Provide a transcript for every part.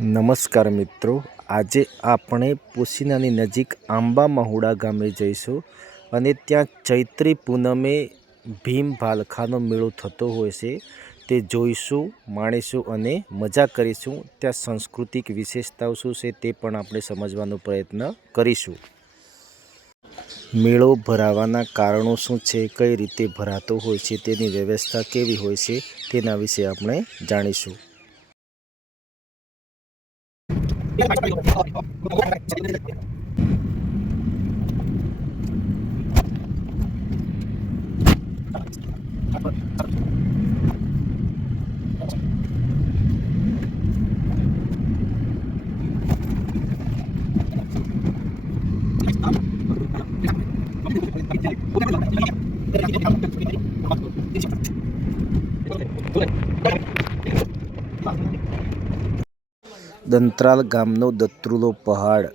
નમસ્કાર મિત્રો. આજે આપણે પોશીનાની નજીક આંબા મહુડા ગામે જઈશું અને ત્યાં ચૈત્રી પૂનમે ભીમ ભાલખાનો મેળો થતો હોય છે. તે જોઈશું, માણીશું અને મજા કરીશું. ત્યાં સાંસ્કૃતિક વિશેષતાઓ શું છે તે પણ આપણે સમજવાનો પ્રયત્ન કરીશું. મેળો ભરાવાના કારણો શું છે, કઈ રીતે ભરાતો હોય છે, તેની વ્યવસ્થા કેવી હોય છે તેના વિશે આપણે જાણીશું. Thank you. દંત્રાલ ગામનો દત્રુલો પહાડ.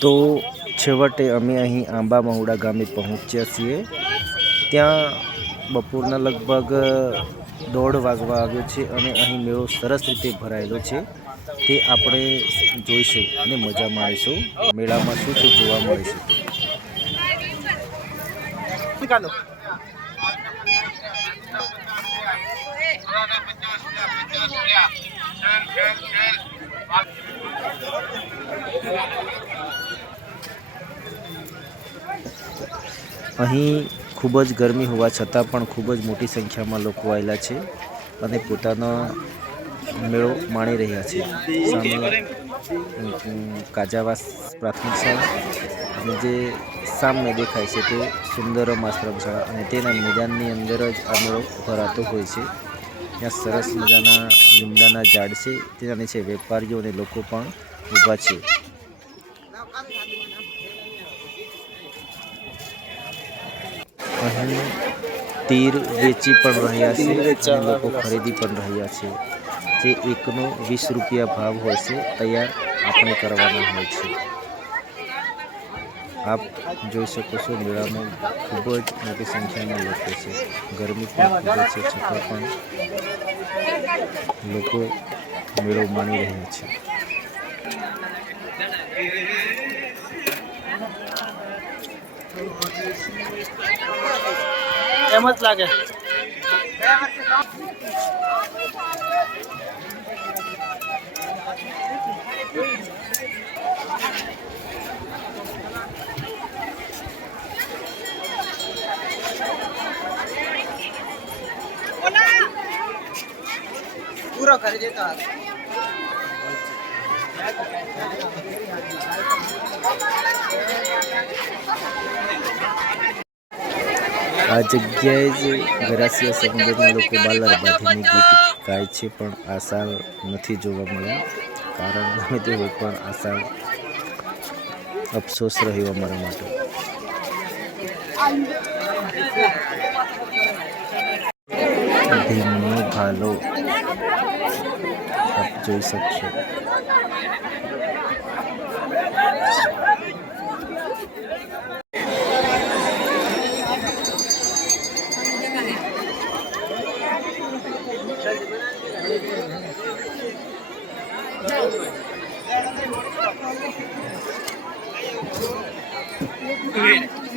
તો છેવટે અમે અહીં આંબા મહુડા ગામે પહોંચ્યા છીએ. ત્યાં બપોરના લગભગ દોઢ વાગવા આવ્યો છે અને અહીં મેળો સરસ રીતે ભરાયેલો છે. તે આપણે જોઈશું અને મજા માણીશું. મેળામાં શું શું જોવા મળે છે અહીં ખૂબ જ ગરમી હોવા છતાં પણ ખૂબ જ મોટી સંખ્યામાં લોકો આવેલા છે અને પોતાનો મેળો માણી રહ્યા છે. સામે કાજાવાસ પ્રાથમિક શાળા. જે સામે દેખાય છે તે સુંદરમ આશ્રમ શાળા અને તેના મેદાનની અંદર જ આ મેળો ભરાતો હોય છે. ત્યાં સરસ મજાના લીમડાના ઝાડ છે. તેના નીચે વેપારીઓ અને લોકો પણ ઊભા છે. અહીં તીર વેચી પણ રહ્યા છે લોકો ખરીદી પણ રહ્યા છે. જે એકનો વીસ રૂપિયા ભાવ હોય છે, તૈયાર આપણે કરવાના હોય છે. આપ જોઈ શકો છો, મેળામાં ખૂબ જ મોટી સંખ્યામાં લોકો છે. ગરમી પણ ખૂબ છે, છતાં પણ લોકો મેળો માણી રહ્યા છે. એમ જ લાગે. પૂરો કરી દેતો આ જગ્યાએ જ ગરાસિયા સમુદ્રના લોકો બાલર બાંધીને ગીત ગાય છે પણ આ સાલ નથી જોવા મળ્યા કારણ ગમે તે હોય પણ આ સાલ અફસોસ રહ્યો અમારા માટે. ભીમનો ભાલો આપ જોઈ શકશો.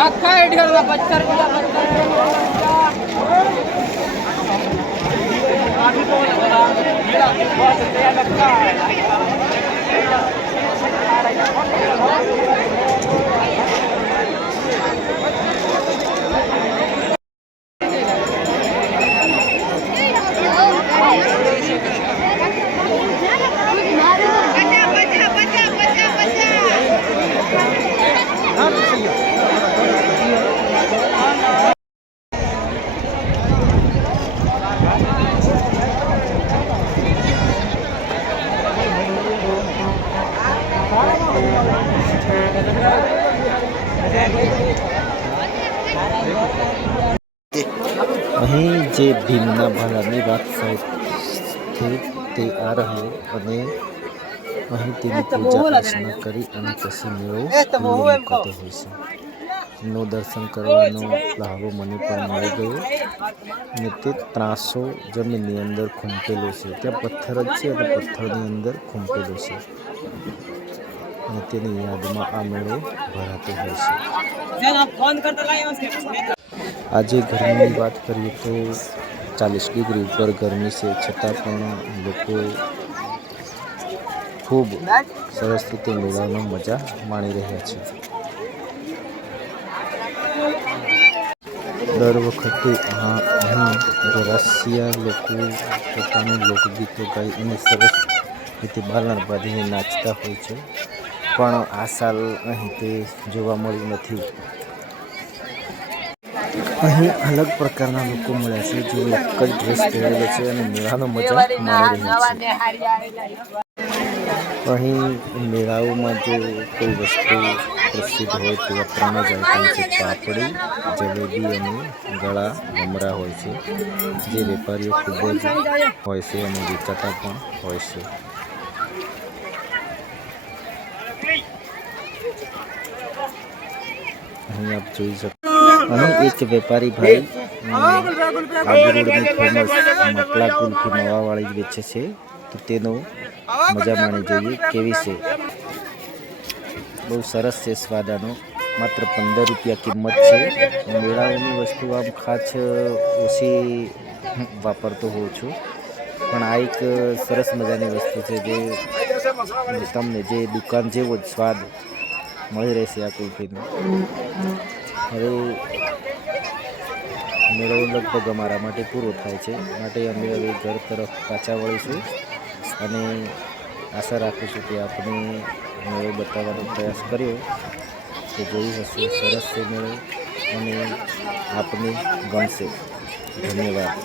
ಅಕ್ಕ ಹಿಡಿಯೋಲ್ಲ ಬಚ್ಚರ್ ಗಿಡ ಬಚ್ಚರ್ અહીં જે ભીમના ભાડાની વાત છે તે આ રહ્યો અને અહીં તેની પૂજા અર્ચના કરી અને પછી મેળો મુકાતો હોય છે. નો દર્શન કરવાનો લહાવો મને પણ મળી ગયો. અને તે ત્રાસો જમીનની અંદર ખૂંપેલો છે. ત્યાં પથ્થર જ છે અને પથ્થરની અંદર ખૂંપેલો છે. અને તેની યાદમાં આ મેળો ભરાતો હોય છે. આજે ગરમીની વાત કરીએ તો ચાલીસ ડિગ્રી ઉપર ગરમી છે. છતાં પણ લોકો ખૂબ સરસ રીતે મેળાનો મજા માણી રહ્યા છે. દર વખતે અહીં રશિયા લોકો પોતાનું લોકગીતો ગાઈ અને સરસ રીતે બાલણ બાંધીને નાચતા હોય છે. પણ આ સાલ અહીં તે જોવા મળ્યું નથી. અહીં અલગ પ્રકારના લોકો મળ્યા છે જે એક જ ડ્રેસ પહેરેલો છે અને મેળાનો મજા માણી રહ્યા છે. અહીં મેળાઓમાં જો કોઈ વસ્તુ પ્રસિદ્ધ હોય તેવા ત્રણ જ આઈટમ છે, પાપડી, જલેબી અને ગળા, મમરા હોય છે. જે વેપારીઓ ખૂબ જ હોય છે અને વેચાતા પણ હોય છે. અહીં આપ જોઈ શકો. અહીં એક વેપારી ભાઈ આબુ ફેમસ મકલા કુલ્ફી નવાવાળી જ વેચે છે. તો તેનો મજા માણી જોઈએ કેવી છે. બહુ સરસ છે સ્વાદાનો માત્ર પંદર રૂપિયા કિંમત છે. મેળાઓની વસ્તુ આમ ખાસ ઓછી વાપરતો હોઉં છું. પણ આ એક સરસ મજાની વસ્તુ છે જે તમને જે દુકાન જેવો જ સ્વાદ મળી રહેશે આ કુલ્ફીનું. હવે મેળો લગભગ અમારા માટે પૂરો થાય છે. માટે અમે હવે ઘર તરફ પાછા વળીશું અને આશા રાખું છું કે આપણે મેળો બતાવવાનો પ્રયાસ કર્યો કે જોયું હશે સરસ છે મેળો અને આપને ગમશે. ધન્યવાદ.